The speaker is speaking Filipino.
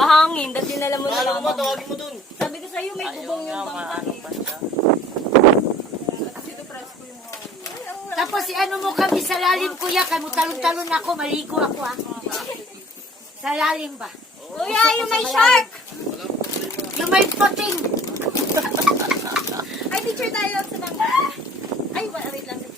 Mahangin, dati dinala mo na Alam lang. mo, tawagin mo dun. Sabi ko sa'yo, may bubong yung bangka. Tapos ano mo kami sa lalim, kuya. Kaya mo talon-talon ako, maligo ako ah. Sa lalim ba? Kuya, yung may shark! Yung may puting. Ay, picture tayo sa bangka. Ay, wait lang.